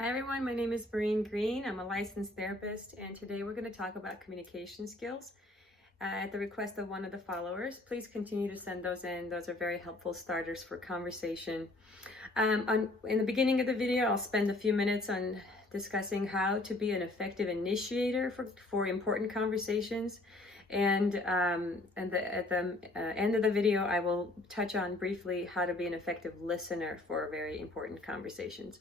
Hi everyone, my name is Maureen Green. I'm a licensed therapist, and today we're going to talk about communication skills at the request of one of the followers. Please continue to send those in. Those are very helpful starters for conversation. In the beginning of the video, I'll spend a few minutes on discussing how to be an effective initiator for important conversations. And at the end of the video, I will touch on briefly how to be an effective listener for very important conversations.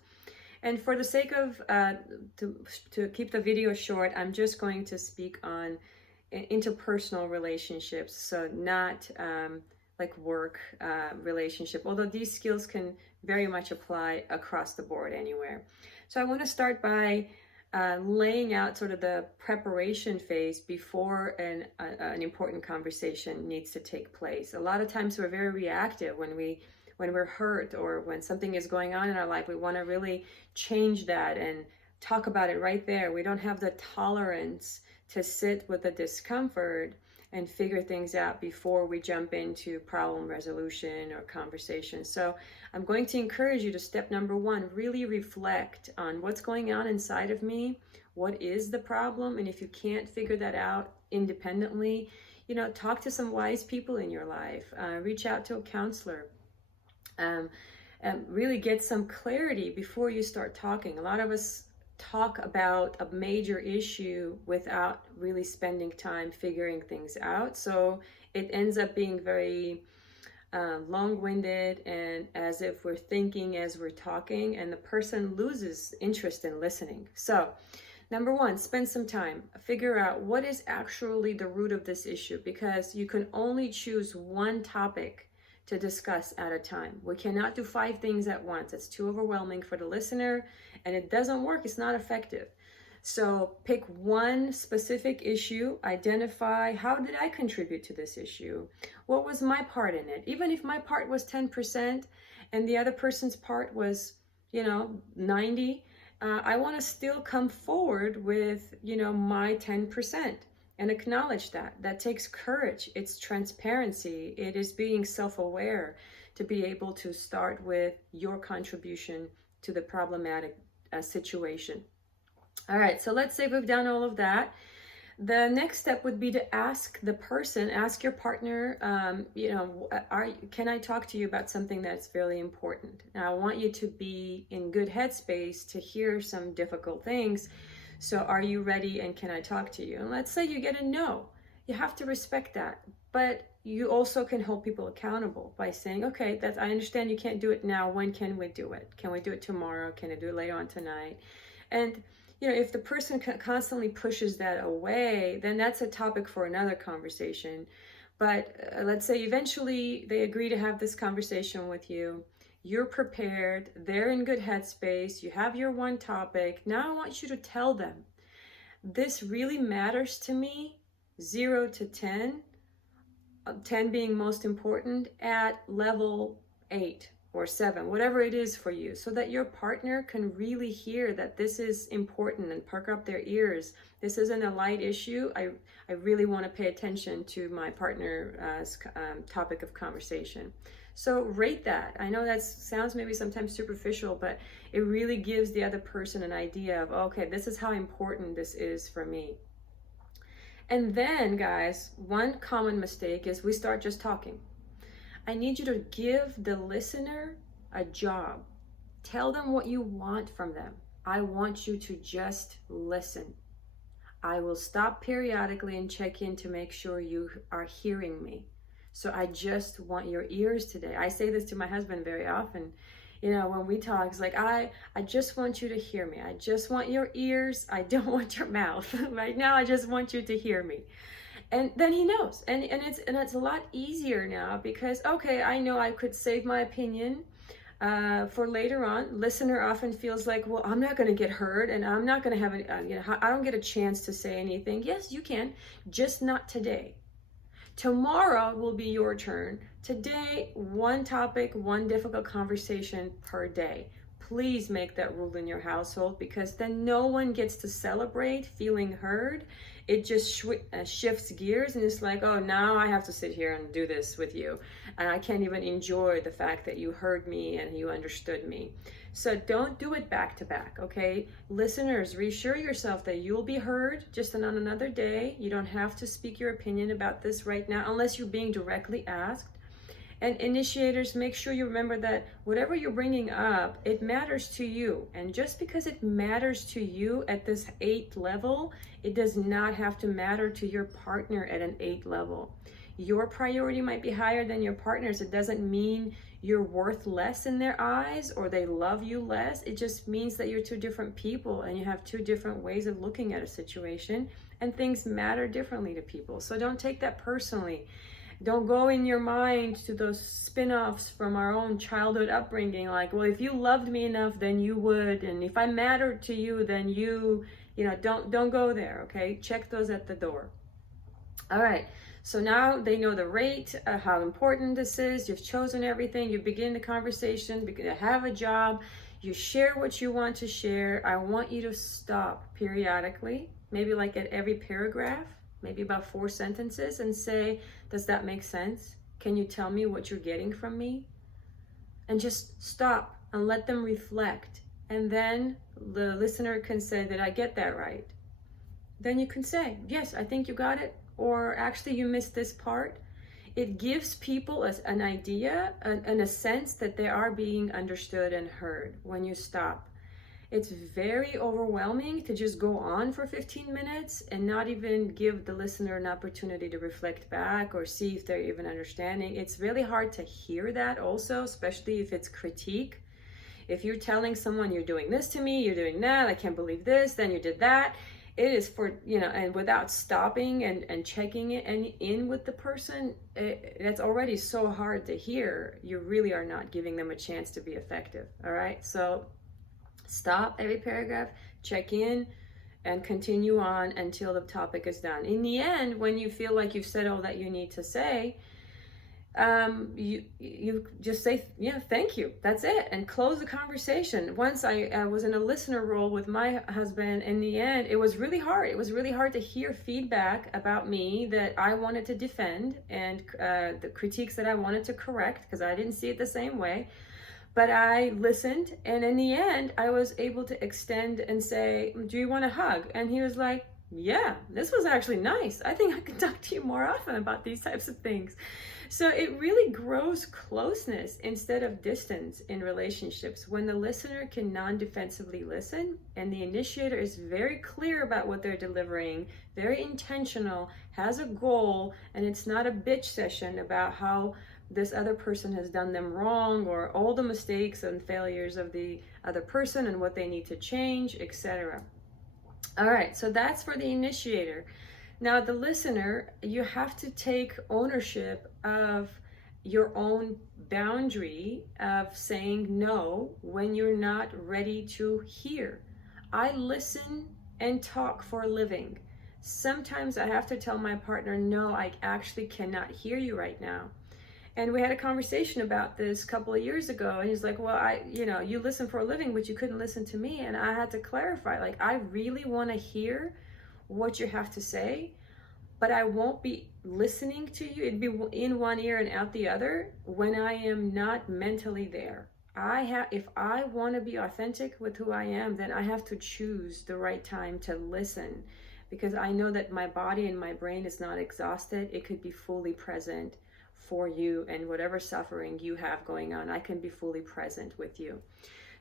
And for the sake of, to keep the video short, I'm just going to speak on interpersonal relationships, so not like work relationship, although these skills can very much apply across the board anywhere. So I want to start by laying out sort of the preparation phase before an important conversation needs to take place. A lot of times we're very reactive when we're hurt or when something is going on in our life. We want to really change that and talk about it right there. We don't have the tolerance to sit with the discomfort and figure things out before we jump into problem resolution or conversation. So I'm going to encourage you to step number one, really reflect on what's going on inside of me. What is the problem? And if you can't figure that out independently, talk to some wise people in your life. Reach out to a counselor. And really get some clarity before you start talking. A lot of us talk about a major issue without really spending time figuring things out. So it ends up being very long-winded and as if we're thinking as we're talking, and the person loses interest in listening. So number one, spend some time. Figure out what is actually the root of this issue, because you can only choose one topic to discuss at a time. We cannot do 5 things at once. It's too overwhelming for the listener and it doesn't work. It's not effective. So pick one specific issue, identify how did I contribute to this issue? What was my part in it? Even if my part was 10% and the other person's part was, 90, I want to still come forward with, my 10%. And acknowledge that. That takes courage. It's transparency. It is being self-aware to be able to start with your contribution to the problematic situation. All right, so let's say we've done all of that. The next step would be to ask your partner, can I talk to you about something that's really important? Now, I want you to be in good headspace to hear some difficult things. So are you ready and can I talk to you? And let's say you get a no. You have to respect that. But you also can hold people accountable by saying, okay, I understand you can't do it now. When can we do it? Can we do it tomorrow? Can I do it later on tonight? And if the person constantly pushes that away, then that's a topic for another conversation. But let's say eventually they agree to have this conversation with you. You're prepared, they're in good headspace, you have your one topic. Now I want you to tell them, this really matters to me, 0 to 10, 10 being most important, at level 8 or 7, whatever it is for you, so that your partner can really hear that this is important and perk up their ears. This isn't a light issue. I really want to pay attention to my partner's topic of conversation. So rate that. I know that sounds maybe sometimes superficial, but it really gives the other person an idea of, okay, this is how important this is for me. And then, guys, one common mistake is we start just talking. I need you to give the listener a job. Tell them what you want from them. I want you to just listen. I will stop periodically and check in to make sure you are hearing me. So I just want your ears today. I say this to my husband very often. When we talk, it's like, I just want you to hear me. I just want your ears. I don't want your mouth. Right now, I just want you to hear me. And then he knows. And it's a lot easier now because, okay, I know I could save my opinion for later on. Listener often feels like, well, I'm not going to get heard and I'm not going to have, I don't get a chance to say anything. Yes, you can, just not today. Tomorrow will be your turn. Today, one topic, one difficult conversation per day. please make that rule in your household, because then no one gets to celebrate feeling heard. It just shifts gears, and it's like, oh, now I have to sit here and do this with you. And I can't even enjoy the fact that you heard me and you understood me. So don't do it back to back, okay? Listeners, reassure yourself that you'll be heard just on another day. You don't have to speak your opinion about this right now unless you're being directly asked. And initiators, make sure you remember that whatever you're bringing up, it matters to you. And just because it matters to you at this 8th level, it does not have to matter to your partner at an 8th level. Your priority might be higher than your partner's. It doesn't mean you're worth less in their eyes or they love you less. It just means that you're two different people and you have two different ways of looking at a situation, and things matter differently to people. So don't take that personally. Don't go in your mind to those spin-offs from our own childhood upbringing, like, well, if you loved me enough, then you would, and if I mattered to you, then you know, don't go there, okay? Check those at the door. All right, so now they know the rate, how important this is. You've chosen everything. You begin the conversation, begin to have a job. You share what you want to share. I want you to stop periodically, maybe like at every paragraph, maybe about 4 sentences, and say, does that make sense? Can you tell me what you're getting from me? And just stop and let them reflect. And then the listener can say, did I get that right? Then you can say, yes, I think you got it. Or actually you missed this part. It gives people an idea and a sense that they are being understood and heard when you stop. It's very overwhelming to just go on for 15 minutes and not even give the listener an opportunity to reflect back or see if they're even understanding. It's really hard to hear that also, especially if it's critique. If you're telling someone, you're doing this to me, you're doing that, I can't believe this, then you did that. It is for, you know, and without stopping and checking it and in with the person, that's already so hard to hear. You really are not giving them a chance to be effective, all right? So stop every paragraph, check in, and continue on until the topic is done. In the end, when you feel like you've said all that you need to say, you just say, yeah, thank you, that's it, and close the conversation. Once I was in a listener role with my husband. In the end, it was really hard. It was really hard to hear feedback about me that I wanted to defend, and the critiques that I wanted to correct because I didn't see it the same way. But I listened, and in the end, I was able to extend and say, do you want a hug? And he was like, yeah, this was actually nice. I think I can talk to you more often about these types of things. So it really grows closeness instead of distance in relationships when the listener can non-defensively listen and the initiator is very clear about what they're delivering, very intentional, has a goal, and it's not a bitch session about how this other person has done them wrong or all the mistakes and failures of the other person and what they need to change, etc. All right, so that's for the initiator. Now, the listener, you have to take ownership of your own boundary of saying no when you're not ready to hear. I listen and talk for a living. Sometimes I have to tell my partner, no, I actually cannot hear you right now. And we had a conversation about this a couple of years ago, and he's like, well, you listen for a living, but you couldn't listen to me. And I had to clarify, like, I really want to hear what you have to say, but I won't be listening to you. It'd be in one ear and out the other when I am not mentally there. If I want to be authentic with who I am, then I have to choose the right time to listen, because I know that my body and my brain is not exhausted. It could be fully present for you, and whatever suffering you have going on, I can be fully present with you.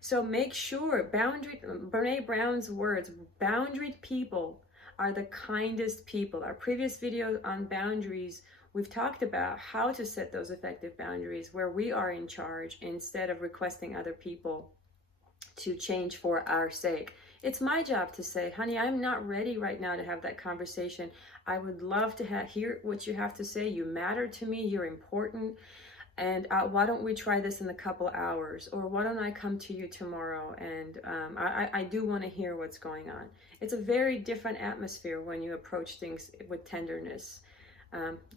So make sure, Brene Brown's words, boundaried people are the kindest people. Our previous video on boundaries, we've talked about how to set those effective boundaries where we are in charge instead of requesting other people to change for our sake. It's my job to say, honey, I'm not ready right now to have that conversation. I would love to hear what you have to say. You matter to me. You're important. And why don't we try this in a couple hours? Or why don't I come to you tomorrow? And I do want to hear what's going on. It's a very different atmosphere when you approach things with tenderness.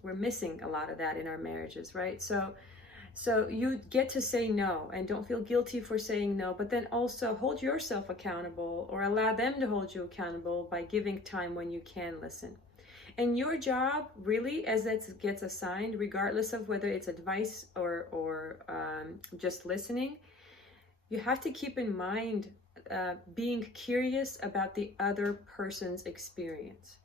We're missing a lot of that in our marriages, right? So So you get to say no and don't feel guilty for saying no, but then also hold yourself accountable or allow them to hold you accountable by giving time when you can listen. And your job, really, as it gets assigned, regardless of whether it's advice or just listening, you have to keep in mind being curious about the other person's experience.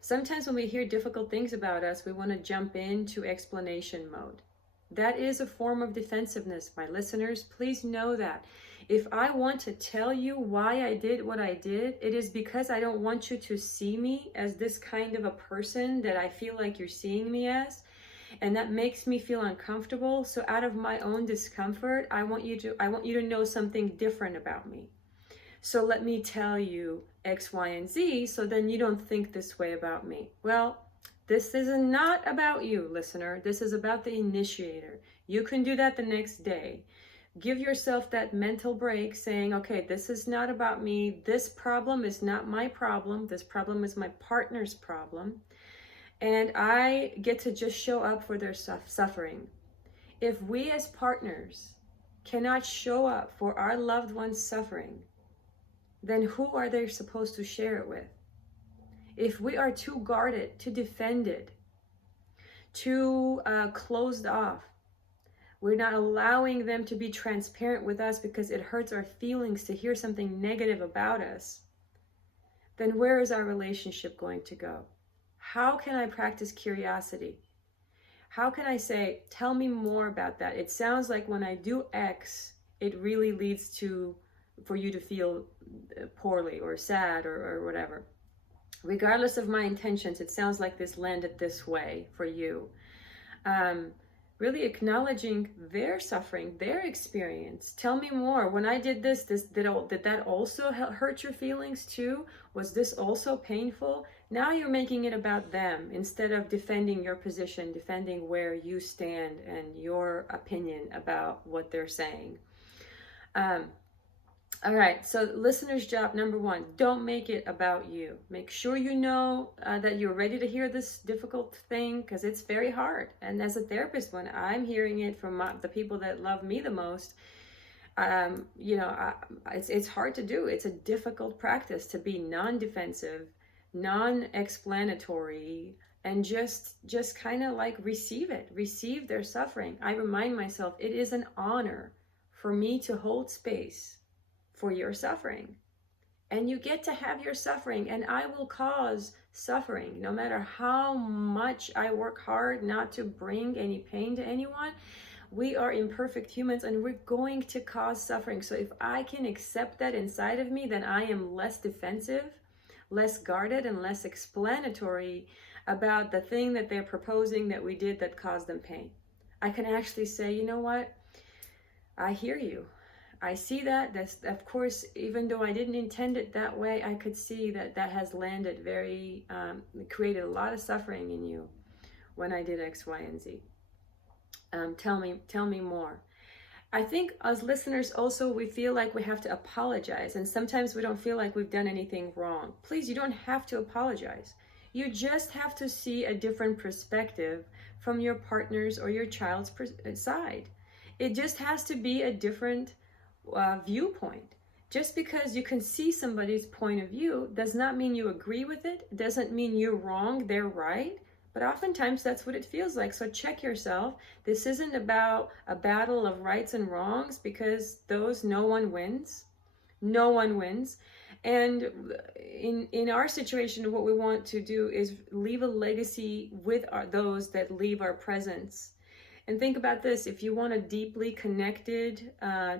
Sometimes when we hear difficult things about us, we want to jump into explanation mode. That is a form of defensiveness, my listeners. Please know that. If I want to tell you why I did what I did, it is because I don't want you to see me as this kind of a person that I feel like you're seeing me as. And that makes me feel uncomfortable. So out of my own discomfort, I want you to know something different about me. So let me tell you X, Y, and Z, so then you don't think this way about me. Well, this is not about you, listener. This is about the initiator. You can do that the next day. Give yourself that mental break saying, okay, this is not about me. This problem is not my problem. This problem is my partner's problem. And I get to just show up for their suffering. If we as partners cannot show up for our loved one's suffering, then who are they supposed to share it with? If we are too guarded, too defended, too closed off, we're not allowing them to be transparent with us because it hurts our feelings to hear something negative about us, then where is our relationship going to go? How can I practice curiosity? How can I say, tell me more about that? It sounds like when I do X, it really leads to, for you to feel poorly or sad or whatever. Regardless of my intentions, it sounds like this landed this way for you. Really acknowledging their suffering, their experience. Tell me more. When I did this, did that also hurt your feelings too? Was this also painful? Now you're making it about them instead of defending your position, defending where you stand and your opinion about what they're saying. All right, so listener's job number one, don't make it about you. Make sure you know that you're ready to hear this difficult thing because it's very hard. And as a therapist, when I'm hearing it from the people that love me the most, it's hard to do. It's a difficult practice to be non-defensive, non-explanatory, and just kind of like receive their suffering. I remind myself it is an honor for me to hold space for your suffering. And you get to have your suffering, and I will cause suffering no matter how much I work hard not to bring any pain to anyone. We are imperfect humans and we're going to cause suffering. So if I can accept that inside of me, then I am less defensive, less guarded, and less explanatory about the thing that they're proposing that we did that caused them pain. I can actually say, you know what? I hear you. I see that. That's, of course, even though I didn't intend it that way, I could see that has landed created a lot of suffering in you when I did X, Y, and Z. Tell me more. I think as listeners also, we feel like we have to apologize, and sometimes we don't feel like we've done anything wrong. Please, you don't have to apologize. You just have to see a different perspective from your partner's or your child's side. It just has to be a different viewpoint. Just because you can see somebody's point of view does not mean you agree with it. It doesn't mean you're wrong, they're right. But oftentimes that's what it feels like. So check yourself. This isn't about a battle of rights and wrongs, because no one wins. No one wins. And in our situation, what we want to do is leave a legacy with those that leave our presence. And think about this, if you want a deeply connected,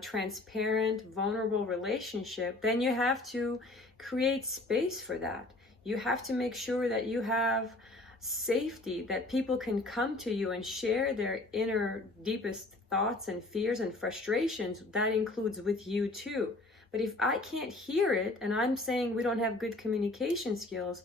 transparent, vulnerable relationship, then you have to create space for that. You have to make sure that you have safety, that people can come to you and share their inner, deepest thoughts and fears and frustrations. That includes with you too. But if I can't hear it, and I'm saying we don't have good communication skills,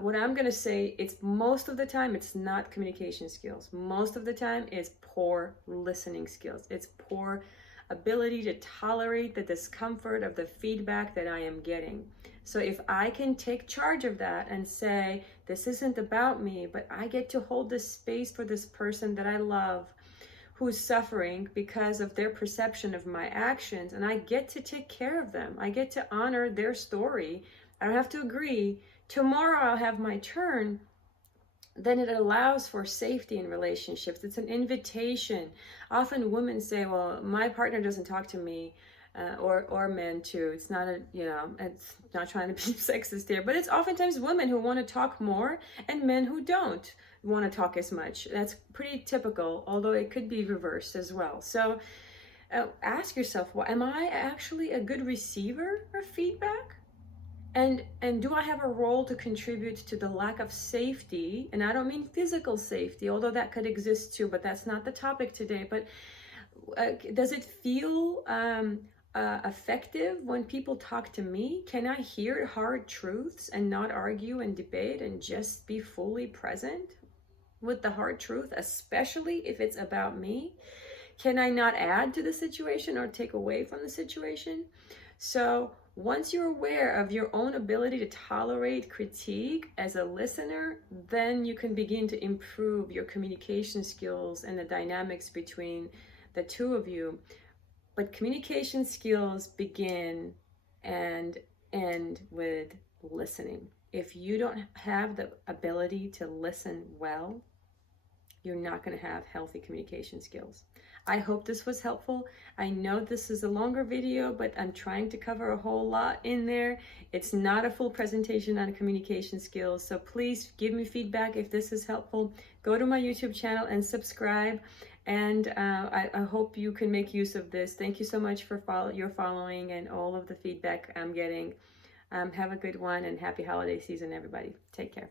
what I'm going to say, it's most of the time, it's not communication skills. Most of the time, it's poor listening skills. It's poor ability to tolerate the discomfort of the feedback that I am getting. So if I can take charge of that and say, this isn't about me, but I get to hold this space for this person that I love, who's suffering because of their perception of my actions, and I get to take care of them. I get to honor their story. I don't have to agree. Tomorrow I'll have my turn. Then it allows for safety in relationships. It's an invitation. Often women say, well, my partner doesn't talk to me, or men too. It's not it's not trying to be sexist here, but it's oftentimes women who want to talk more and men who don't want to talk as much. That's pretty typical, although it could be reversed as well. So ask yourself, well, am I actually a good receiver of feedback? And do I have a role to contribute to the lack of safety? And I don't mean physical safety, although that could exist too, but that's not the topic today. But does it feel effective when people talk to me? Can I hear hard truths and not argue and debate and just be fully present with the hard truth, especially if it's about me? Can I not add to the situation or take away from the situation? So once you're aware of your own ability to tolerate critique as a listener, then you can begin to improve your communication skills and the dynamics between the two of you. But communication skills begin and end with listening. If you don't have the ability to listen well, you're not going to have healthy communication skills. I hope this was helpful. I know this is a longer video, but I'm trying to cover a whole lot in there. It's not a full presentation on communication skills, so please give me feedback if this is helpful. Go to my YouTube channel and subscribe, and I hope you can make use of this. Thank you so much for your following and all of the feedback I'm getting. Have a good one, and happy holiday season, everybody. Take care.